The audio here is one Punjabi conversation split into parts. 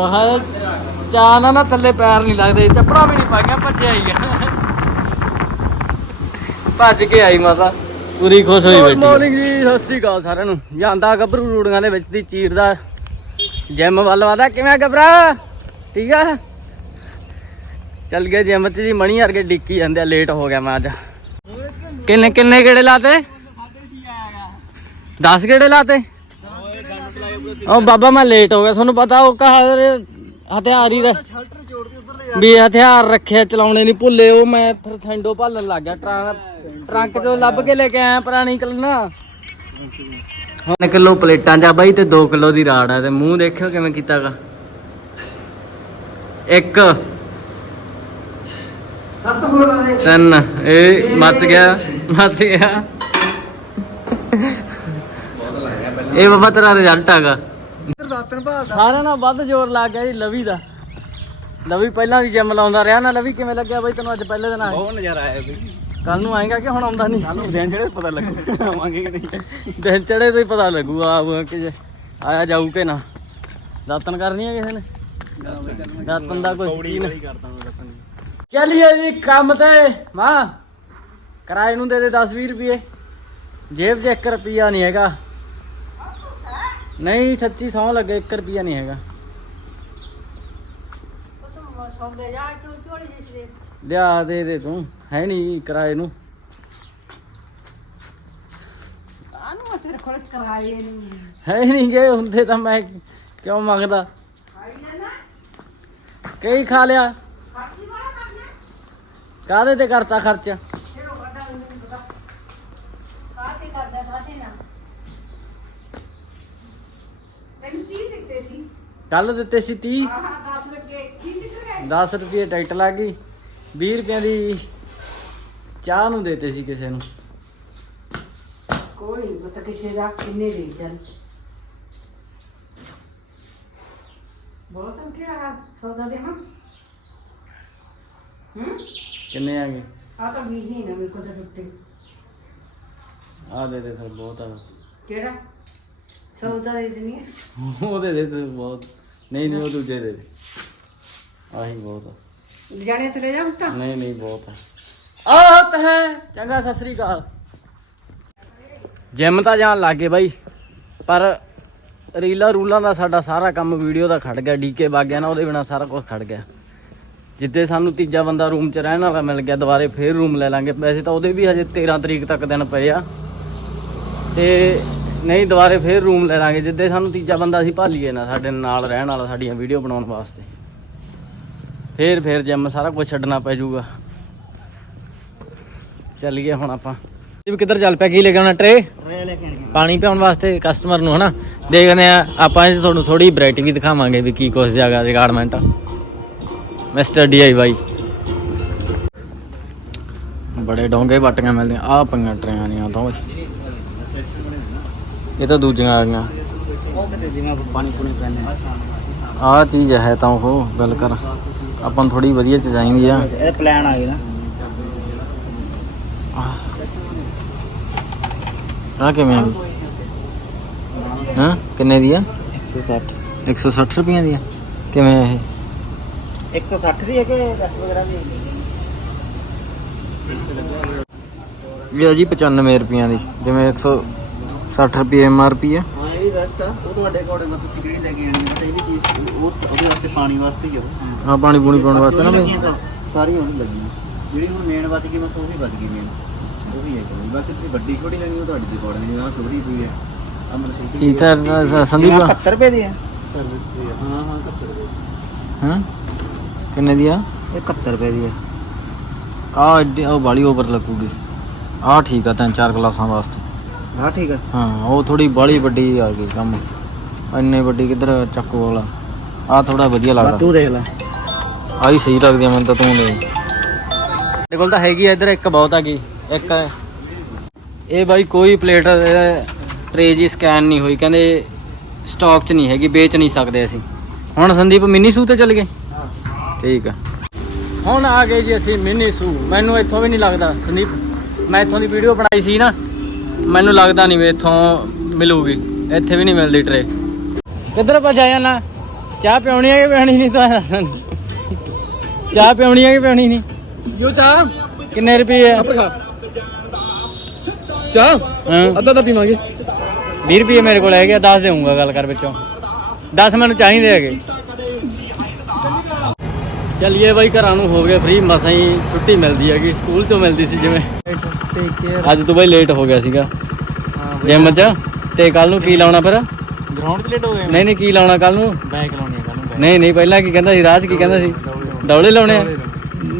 ਮਹਾ ਚਾਹ ਨਾ ਨਾ ਥੱਲੇ ਪੈਰ ਨਹੀਂ ਲੱਗਦੇ ਚੱਪੜਾਂ ਵੀ ਨਹੀਂ ਪਾਈਆਂ ਭੱਜਿਆ ਹੀ ਗਿਆ ਭੱਜ ਕੇ ਆਈ ਮਾਤਾ। ਪੂਰੀ ਖੁਸ਼ ਹੋਈ ਬੈਠੀ। ਮਾਰਨਿੰਗ ਜੀ ਸਤਿ ਸ੍ਰੀ ਅਕਾਲ ਸਾਰਿਆਂ ਨੂੰ। ਜਾਂਦਾ ਗੱਭਰੂ ਰੂੜੀਆਂ ਦੇ ਵਿੱਚ ਦੀ ਚੀਰ ਦਾ ਜਿਮ ਵੱਲ ਵਾਦਾ। ਕਿਵੇਂ ਆ ਗੱਭਰਾ? ਠੀਕ ਆ? ਚੱਲ ਗਿਆ ਜਿਮ ਚ ਜੀ ਮਣੀ ਵਰਗੇ ਡਿੱਕੀ ਜਾਂਦੇ ਆ ਲੇਟ ਹੋ ਗਿਆ ਮੈਂ ਅੱਜ। ਕਿੰਨੇ ਕਿੰਨੇ ਗੇੜੇ ਲਾਤੇ? 10 ਗੇੜੇ ਲਾਤੇ? ਉਹ ਬਾਬਾ ਮੈਂ ਲੇਟ ਹੋ ਗਿਆ ਤੁਹਾਨੂੰ ਪਤਾ ਉਹ ਕਹਾ ਹਥਿਆਰ ਹੀ ਦਾ ਵੀ ਹਥਿਆਰ ਰੱਖਿਆ ਚਲਾਉਣੇ ਨਹੀਂ ਭੁੱਲੇ ਉਹ ਮੈਂ ਫਿਰ ਸੈਂਡੋ ਭਾਲਣ ਲੱਗ ਗਿਆ ਟਰੰਕ ਟਰੰਕ ਚੋਂ ਲੱਭ ਕੇ ਲੈ ਕੇ ਆਇਆ ਪੁਰਾਣੀ ਕਲਨਾ ਹੁਣ ਕਿਲੋ ਪਲੇਟਾਂ ਆ ਬਾਈ ਤੇ 2 ਕਿਲੋ ਦੀ ਰਾੜ ਆ ਤੇ ਮੂੰਹ ਦੇਖਿਓ ਕਿਵੇਂ ਕੀਤਾਗਾ। ਇੱਕ। ਸੱਤ ਹੋਰ ਆ ਦੇ ਤਿੰਨ। ਇਹ ਮੱਚ ਗਿਆ ਮੱਚ ਗਿਆ। ਇਹ ਬਾਬਾ ਤੇਰਾ ਰਿਜ਼ਲਟ ਦਾਤਨ ਭਾਲਦਾ ਸਾਰਿਆਂ ਨਾਲ ਵੱਧ ਜ਼ੋਰ ਲੱਗ ਗਿਆ ਜੀ ਲਵੀ ਦਾ। ਲਵੀ ਪਹਿਲਾਂ ਵੀ ਜਿਮ ਲਾਉਂਦਾ ਰਿਹਾ ਨਾ। ਲਵੀ ਕਿਵੇਂ ਲੱਗਿਆ ਬਾਈ ਤੈਨੂੰ ਅੱਜ ਪਹਿਲੇ ਦਿਨ ਆਇਆ ਬਹੁਤ ਨਜ਼ਾਰਾ ਆਇਆ ਬਈ। ਕੱਲ ਨੂੰ ਆਏਗਾ ਕਿ ਹੁਣ ਆਉਂਦਾ ਨਹੀਂ? ਕੱਲ ਨੂੰ ਦਿਨ ਜਿਹੜੇ ਪਤਾ ਲੱਗੂ। ਆਵਾਂਗੇ ਕਿ ਨਹੀਂ? ਦਿਨ ਚੜੇ ਤੋਂ ਹੀ ਪਤਾ ਲੱਗੂ ਆ ਕਿ ਜੇ ਆਇਆ ਜਾਊ ਕਿ ਨਾ। ਦਾਤਨ ਕਰਨੀ ਹੈ ਕਿਸੇ ਨੇ? ਦਾਤਨ ਦਾ ਕੋਈ ਸ਼ਕੀਨ। ਕਰਦਾ ਮੈਂ ਦੱਸਾਂਗੀ ਚੱਲੀਏ ਜੀ ਕੰਮ ਤੇ। ਮਾਂ ਕਿਰਾਏ ਨੂੰ ਦੇ ਦੇ 10 20 ਰੁਪਏ। ਜੇਬ 'ਚ 1 ਰੁਪਿਆ ਨਹੀਂ ਹੈਗਾ। ਨਹੀਂ ਸੱਚੀ ਸੌ ਲੱਗੇ 1 ਰੁਪਿਆ ਨਹੀਂ ਹੈਗਾ। ਲਿਆ ਦੇ ਦੇ ਤੂੰ। ਹੈ ਨਹੀਂ ਕਿਰਾਏ ਨੂੰ। ਹੈ ਨਹੀਂ ਗਏ ਹੁੰਦੇ ਤਾਂ ਮੈਂ ਕਿਉਂ ਮੰਗਦਾ? ਕਈ ਖਾ ਲਿਆ। ਕਾਹਦੇ ਤੇ ਕਰਤਾ ਖਰਚ? ਕੱਲ ਦਿੱਤੇ ਸੀ 30 10 ਰੁਪਏ ਟਿਕਟ ਲੱਗ ਗਈ। 20 ਰੁਪਏ ਦੀ ਚਾਹ ਨੂੰ ਦੇਤੇ ਸੀ ਕਿਸੇ ਨੂੰ। ਕੋਈ ਨੀ ਪਤਾ ਕਿਸੇ ਦਾ ਕਿੰਨੇ ਦੇ ਚੱਲ। ਬਹੁਤ ਹਮ ਕਿਹਾ ਸੌਦਾ ਦੇ ਹਾਂ। ਹੂੰ? ਕਿੰਨੇ ਆ ਗਏ? ਆ ਤਾਂ ਵੀ ਨਹੀਂ ਨਾ ਮੇਰੇ ਕੋਲ ਤਾਂ ਟੁੱਟੇ। ਆ ਦੇ ਦੇ ਫਿਰ ਬਹੁਤ ਆ। ਬਸ ਕਿਹੜਾ? ਸੌਦਾ ਦੇ ਦੇਣੀ ਹੈ ਉਹ ਦੇ ਦੇ ਤੇ ਬਹੁਤ ਨਹੀਂ ਨਹੀਂ ਉਹ ਦੂਜੇ ਦੇ ਦੇ ਆਹੀ ਬਹੁਤ ਆ ਜਾਣੇ ਤੇ ਲੈ ਜਾ ਤਾਂ ਨਹੀਂ ਨਹੀਂ ਬਹੁਤ ਹੈ ਆਹਤ ਹੈ ਚੰਗਾ ਸਤਿ ਸ੍ਰੀ ਅਕਾਲ ਜਿਮ ਤਾਂ ਜਾਣ ਲੱਗੇ ਬਾਈ ਪਰ ਰੀਲਾ ਰੂਲਾਂ ਦਾ ਸਾਡਾ ਸਾਰਾ ਕੰਮ ਵੀਡੀਓ ਦਾ ਖੜ ਗਿਆ ਡੀਕੇ ਵਗ ਗਿਆ ਨਾ ਉਹਦੇ ਬਿਨਾ ਸਾਰਾ ਕੁਝ ਖੜ ਗਿਆ ਜਿੱਦੇ ਸਾਨੂੰ ਤੀਜਾ ਬੰਦਾ ਰੂਮ 'ਚ ਰਹਿਣ ਵਾਲਾ ਮਿਲ ਗਿਆ ਦੁਬਾਰੇ ਫੇਰ ਰੂਮ ਲੈ ਲਾਂਗੇ ਵੈਸੇ ਤਾਂ ਉਹਦੇ ਵੀ ਹਜੇ 13 ਤਰੀਕ ਤੱਕ ਦਿਨ ਪਏ ਆ ਤੇ ਨਹੀਂ ਦੁਬਾਰੇ ਫੇਰ ਰੂਮ ਲੈ ਲਾਂਗੇ। ਜਿੱਦੇ ਸਾਨੂੰ ਤੀਜਾ ਬੰਦਾ ਅਸੀਂ ਭਾਲੀਏ ਨਾ ਸਾਡੇ ਨਾਲ ਰਹਿਣ ਵਾਲਾ ਸਾਡੀਆਂ ਵੀਡੀਓ ਬਣਾਉਣ ਵਾਸਤੇ। ਫੇਰ ਫੇਰ ਜਿਮ ਸਾਰਾ ਕੁਝ ਛੱਡਣਾ ਪੈ ਜਾਊਗਾ। ਚੱਲੀਏ ਹੁਣ ਆਪਾਂ। ਵੀ ਕਿੱਧਰ ਚੱਲ ਪਿਆ? ਕੀ ਲੈ ਕੇ ਆਉਣਾ ਟਰੇ ਪਾਣੀ ਪਿਆਉਣ ਵਾਸਤੇ ਕਸਟਮਰ ਨੂੰ ਹਨਾ? ਦੇਖਦੇ ਆ ਆਪਾਂ ਇਹ ਤੁਹਾਨੂੰ ਥੋੜੀ ਵੈਰਾਈਟੀ ਵੀ ਦਿਖਾਵਾਂਗੇ ਵੀ ਕੀ ਕੁਛ ਜਗਾ ਰਿਗਾਰਡਮੈਂਟ ਮਿਸਟਰ ਡੀਆਈਵਾਈ ਬੜੇ ਡੋਂਗੇ ਵਾਟੀਆਂ ਮਿਲਦੇ ਆ ਪੰਗਾ ਟਰੇਆਂ ਨਹੀਂ ਆਉਂਦਾ ਓਏ ਇਹ ਤਾਂ ਦੂਜੀਆਂ ਆ ਗਈਆਂ। ਉਹ ਕਿਤੇ ਜਿਵੇਂ ਪਾਣੀ ਪੂਣੀ ਚੀਜ਼ ਹੈ ਤਾਂ ਉਹ ਗੱਲ ਕਰ। ਆਪਾਂ ਨੂੰ ਥੋੜੀ ਵਧੀਆ ਚ ਚਾਹੀਦੀ ਆ। ਇਹ ਪਲਾਨ ਆ ਗਿਆ ਨਾ। ਆ ਕਿਵੇਂ ਆ? ਹਾਂ? ਕਿੰਨੇ ਦੀ ਆ? 160 160 ਰੁਪਈਆਂ ਦੀ ਆ। ਕਿਵੇਂ ਆ ਇਹ? 160 ਦੀ ਹੈ ਕਿ 10 ਵਗੈਰਾ ਦੀ? ਇਹ ਆ ਜੀ 95 ਰੁਪਈਆਂ ਦੀ। ਜਿਵੇਂ 160 ਰੁਪਏ ਐਮਆਰਪੀ ਆ। ਹਾਂ ਇਹ ਵੀ ਬੈਸਟ ਆ। ਉਹ ਤੁਹਾਡੇ ਕੋਲ ਮੈਂ ਤੁਸੀਂ ਕਿਹੜੀ ਲੈ ਕੇ ਆਣੀ ਹੈ ਤਾਂ ਇਹ ਵੀ ਚੀਜ਼ ਉਹ ਉਹਦੇ ਵਾਸਤੇ ਪਾਣੀ ਵਾਸਤੇ ਹੀ ਆ। ਆ ਪਾਣੀ ਪੂਣੀ ਪਾਉਣ ਵਾਸਤੇ ਨਾ ਬਈ। ਸਾਰੀਆਂ ਉਹਨੂੰ ਲੱਗੀਆਂ। ਜਿਹੜੀ ਹੁਣ ਮੇਨ ਵੱਜ ਗਈ ਬਸ ਉਹ ਵੀ ਵੱਜ ਗਈ ਮੇਨ ਉਹ ਵੀ ਹੈ ਕੋਈ। ਬਾਕੀ ਤੁਸੀਂ ਵੱਡੀ ਛੋਟੀ ਲੈਣੀ ਉਹ ਤੁਹਾਡੀ ਦੀ ਕੋਲ ਨਹੀਂ ਆ। ਛੋਟੀ ਪਈ ਹੈ ਅਮਰ ਸਿੰਘ ਚੀਜ਼ ਤਾਂ ਸ- ਸ- ਸੰਦੀਪ 70 ਰੁਪਏ ਦੀ ਹੈ ਸਰਵਿਸ ਦੀ ਹੈ ਹਾਂ ਹਾਂ 70 ਰੁਪਏ ਹਾਂ? ਕਿੰਨੇ ਦੀ ਆ? ਇਹ 71 ਰੁਪਏ ਦੀ ਹੈ ਆ ਐਡੀ ਉਹ ਬਾਲੀ ਓਵਰ ਲੱਗੂਗੀ। ਆ ਠੀਕ ਆ ਤਿੰਨ ਚਾਰ ਕਲਾਸਾਂ ਵਾਸਤੇ। ਹਾਂ ਠੀਕ ਹੈ ਹਾਂ ਉਹ ਥੋੜੀ ਬਾਲੀ ਵੱਡੀ ਆ ਗਈ ਕੰਮ। ਇੰਨੇ ਵੱਡੀ ਕਿੱਧਰ ਚੱਕੋ ਵਾਲਾ? ਆ ਥੋੜਾ ਵਧੀਆ ਲੱਗਦਾ। ਤੂੰ ਦੇਖ ਲੈ। ਆਹੀ ਸਹੀ ਲੱਗਦੀ ਆ ਮੈਨੂੰ ਤਾਂ ਤੂੰ ਦੇ ਮੇਰੇ ਕੋਲ ਤਾਂ ਹੈਗੀ ਆ ਇੱਧਰ ਇੱਕ ਬਹੁਤ ਹੈਗੀ। ਇੱਕ ਇਹ ਬਾਈ ਕੋਈ ਪਲੇਟ ਟਰੇ ਜੀ ਸਕੈਨ ਨਹੀਂ ਹੋਈ। ਕਹਿੰਦੇ ਸਟਾਕ 'ਚ ਨਹੀਂ ਹੈਗੀ ਵੇਚ ਨਹੀਂ ਸਕਦੇ ਅਸੀਂ। ਹੁਣ ਸੰਦੀਪ ਮਿੰਨੀ ਸੂ ਤੇ ਚੱਲ ਗਏ? ਠੀਕ ਆ। ਹੁਣ ਆ ਗਏ ਜੀ ਅਸੀਂ ਮਿੰਨੀ ਸੂ ਮੈਨੂੰ ਇੱਥੋਂ ਵੀ ਨਹੀਂ ਲੱਗਦਾ ਸੰਦੀਪ। ਮੈਂ ਇੱਥੋਂ ਦੀ ਵੀਡੀਓ ਬਣਾਈ ਸੀ ਨਾ। ਮੈਨੂੰ ਲੱਗਦਾ ਨਹੀਂ ਵੀ ਇੱਥੋਂ ਮਿਲੂਗੀ। ਇੱਥੇ ਵੀ ਨਹੀਂ ਮਿਲਦੀ ਟਰੇ ਕਿੱਧਰ ਜਾਇਆ ਨਾ ਚਾਹ ਪਿਉਣੀ ਹੈ ਕਿ ਪਿਉਣੀ ਨਹੀਂ ਤਾਂ? ਚਾਹ ਪਿਉਣੀ ਹੈ ਕਿ ਪਿਉਣੀ ਨਹੀਂ? ਯੋ ਚਾਹ। ਕਿੰਨੇ ਰੁਪਏ ਹੈ ਚਾਹ? ਅੱਧਾ ਤਾਂ ਪੀਵਾਂਗੇ। 20 ਰੁਪਏ ਮੇਰੇ ਕੋਲ ਹੈਗੇ 10 ਦੇਊਂਗਾ ਗੱਲ ਕਰ ਵਿੱਚੋਂ। 10 ਮੈਨੂੰ ਚਾਹੀਦੇ ਹੈਗੇ। ਚਲਿਏ ਬਾਈ ਘਰਾਂ ਨੂੰ ਹੋ ਗਏ ਫ੍ਰੀ ਮਸਾਂ ਹੀ ਛੁੱਟੀ ਮਿਲਦੀ ਹੈਗੀ ਸਕੂਲ ਤੋਂ ਮਿਲਦੀ ਸੀ ਜਿਵੇਂ। ਅੱਜ ਤੋਂ ਬਾਈ ਲੇਟ ਹੋ ਗਿਆ ਸੀਗਾ। ਜਿਮ ਚ? ਤੇ ਕੱਲ ਨੂੰ ਕੀ ਲਾਉਣਾ ਫਿਰ? ਗਰਾਊਂਡ ਤੇ ਲੇਟ ਹੋ ਗਏ ਨਹੀਂ ਨਹੀਂ ਕੀ ਲਾਉਣਾ ਕੱਲ ਨੂੰ? ਬੈਕ ਲਾਉਣੀ ਹੈ ਕੱਲ ਨਹੀਂ ਨਹੀਂ ਪਹਿਲਾਂ ਕੀ ਕਹਿੰਦਾ ਸੀ ਰਾਜ ਕੀ ਕਹਿੰਦਾ ਸੀ? ਡੌਲੇ ਲਾਉਣੇ ਆ।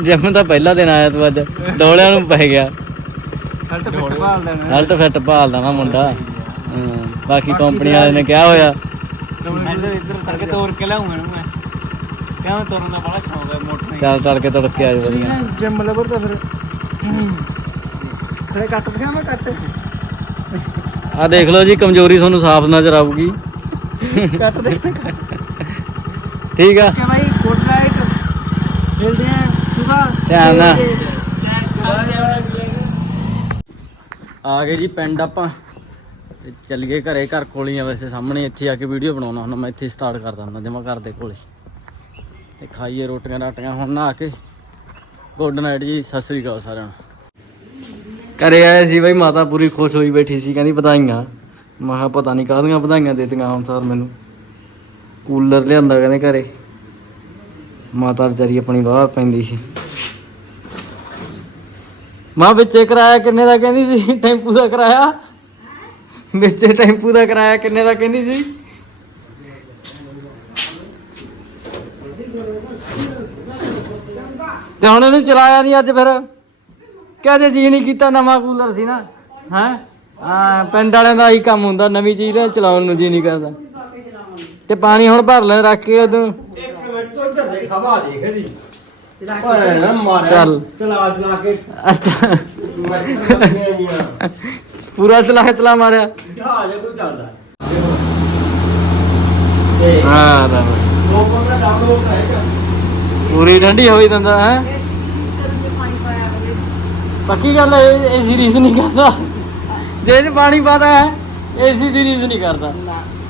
ਜਿਮ ਦਾ ਪਹਿਲਾ ਦਿਨ ਆਇਆ ਤੂੰ ਅੱਜ। ਡੌਲਿਆਂ ਨੂੰ ਪੈ ਗਿਆ। ਹਲਟ ਫਿੱਟ ਭਾਲ ਦੇਣਾ। ਹਲਟ ਫਿੱਟ ਭਾਲਦਾ ਨਾ ਮੁੰਡਾ। ਬਾਕੀ ਕੰਪਨੀ ਵਾਲੇ ਨੇ ਕਿਹਾ ਹੋਇਆ। ਇੱਧਰ ਤੜਕੇ ਤੋਰ ਕੇ ਲਾਉਂਗਾ ਮੈਂ। ਕਿਉਂ ਤੋਰਨ ਦਾ ਬੜਾ ਸ਼ੌਂਕ ਹੈ ਮੋਟਰ ਚੱਲ ਚੱਲ ਕੇ ਤੜਕੇ ਆ ਜਾ ਵਧੀਆ। ਜਿਮ ਲਵਰ ਤਾਂ ਫਿਰ। ਖੜੇ ਕੱਟ ਦਿਖਾ ਮੈਂ ਕੱਟ। ਆ ਦੇਖ ਲਓ ਜੀ ਕਮਜ਼ੋਰੀ ਤੁਹਾਨੂੰ ਸਾਫ਼ ਨਜ਼ਰ ਆਊਗੀ। ਕੱਟ ਦੇ। ਠੀਕ ਆ। ਕਿ ਭਾਈ ਗੁੱਡ ਨਾਈਟ। ਮਿਲਦੇ ਹਾਂ ਸੁਬਹ ਧਿਆਨ ਨਾਲ। ਆ ਗਏ ਜੀ ਪਿੰਡ ਆਪਾਂ। ਤੇ ਚੱਲੀਏ ਘਰੇ ਘਰ ਕੋਲ ਹੀ ਆ ਵੈਸੇ ਸਾਹਮਣੇ। ਇੱਥੇ ਆ ਕੇ ਵੀਡੀਓ ਬਣਾਉਣਾ ਹੁਣ ਮੈਂ ਇੱਥੇ ਸਟਾਰਟ ਕਰਦਾ ਹੁੰਦਾ ਜਮਾ ਘਰ ਦੇ ਕੋਲੇ ਤੇ ਖਾਈਏ ਰੋਟੀਆਂ ਰਾਟੀਆਂ ਹੁਣ ਨਹਾ ਕੇ। ਗੁੱਡ ਨਾਈਟ ਜੀ, ਸਤਿ ਸ੍ਰੀ ਅਕਾਲ ਸਾਰਿਆਂ ਨੂੰ। ਘਰੇ ਆਏ ਸੀ ਬਈ, ਮਾਤਾ ਪੂਰੀ ਖੁਸ਼ ਹੋਈ ਬੈਠੀ ਸੀ, ਕਹਿੰਦੀ ਵਧਾਈਆਂ। ਮੈਂ ਕਿਹਾ ਪਤਾ ਨਹੀਂ ਕਾਹਦੀਆਂ ਵਧਾਈਆਂ ਦੇਤੀਆਂ ਹੁਣ ਸਰ ਮੈਨੂੰ। ਕੂਲਰ ਲਿਆਂਦਾ ਕਹਿੰਦੇ ਘਰੇ। ਮਾਤਾ ਵਿਚਾਰੀ ਆਪਣੀ ਬਾਹਰ ਪੈਂਦੀ ਸੀ। ਮਾਂ ਵਿੱਚੇ ਕਿਰਾਇਆ ਕਿੰਨੇ ਦਾ ਕਹਿੰਦੀ ਸੀ? ਟੈਂਪੂ ਦਾ ਕਿਰਾਇਆ? ਵਿੱਚੇ ਟੈਂਪੂ ਦਾ ਕਿਰਾਇਆ ਕਿੰਨੇ ਦਾ ਕਹਿੰਦੀ ਸੀ? ਤੇ ਹੁਣ ਇਹਨੂੰ ਚਲਾਇਆ ਨਹੀਂ ਅੱਜ ਫਿਰ। ਕਹਦੇ ਜੀ ਨਹੀਂ ਕੀਤਾ ਨਵਾਂ ਕੂਲਰ ਸੀ ਨਾ। ਹੈ? ਹਾਂ ਪਿੰਡ ਵਾਲਿਆਂ ਦਾ ਇਹੀ ਕੰਮ ਹੁੰਦਾ ਨਵੀਂ ਚੀਜ਼ ਨਾ ਚਲਾਉਣ ਨੂੰ ਜੀ ਨਹੀਂ ਕਰਦਾ। ਤੇ ਪਾਣੀ ਹੁਣ ਭਰ ਲੈ ਰੱਖ ਕੇ ਉਦੋਂ। ਚੱਲ ਚਲਾ। ਚਲਾ ਕੇ। ਅੱਛਾ। ਪੂਰਾ ਚਲਾ ਚਲਾ ਮਾਰਿਆ। ਜਹਾਜ਼ ਕੋਈ ਚੱਲਦਾ ਹਾਂ ਤਾਂ ਦੋ ਪੰਗਾ ਡਬਲ ਹੋ ਜਾਏਗਾ ਪੂਰੀ ਠੰਡੀ ਹੋਈ ਦੰਦਾ ਹੈ? ਪੱਕੀ ਗੱਲ ਹੈ ਇਹ ਸੀਰੀਜ਼ ਨਹੀਂ ਕਰਦਾ? ਜੇ 'ਚ ਪਾਣੀ ਪਾਦਾ ਹੈ? ਏਸੀ ਸੀਰੀਜ਼ ਨਹੀਂ ਕਰਦਾ।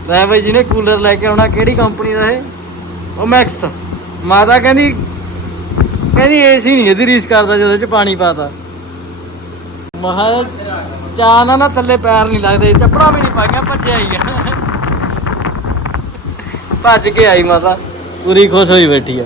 ਰਹਿ ਬਾਈ ਜਿਹਨੇ ਕੂਲਰ ਲੈ ਕੇ ਆਉਣਾ ਕਿਹੜੀ ਕੰਪਨੀ ਦਾ ਇਹ? ਉਹ ਮੈਕਸ ਮਾਤਾ ਕਹਿੰਦੀ ਕਹਿੰਦੀ ਏਸੀ ਨਹੀਂ ਇਹਦੀ ਰੀਸ ਕਰਦਾ ਜਦੋਂ 'ਚ ਪਾਣੀ ਪਾਤਾ। ਮਹਾ ਚਾਹ ਨਾ ਨਾ ਥੱਲੇ ਪੈਰ ਨਹੀਂ ਲੱਗਦੇ ਚੱਪੜਾਂ ਵੀ ਨਹੀਂ ਪਾਈਆਂ ਭੱਜਿਆ ਹੀ ਆ। ਭੱਜ ਕੇ ਆਈ ਮਾਤਾ ਪੂਰੀ ਖੁਸ਼ ਹੋਈ ਬੈਠੀ ਆ।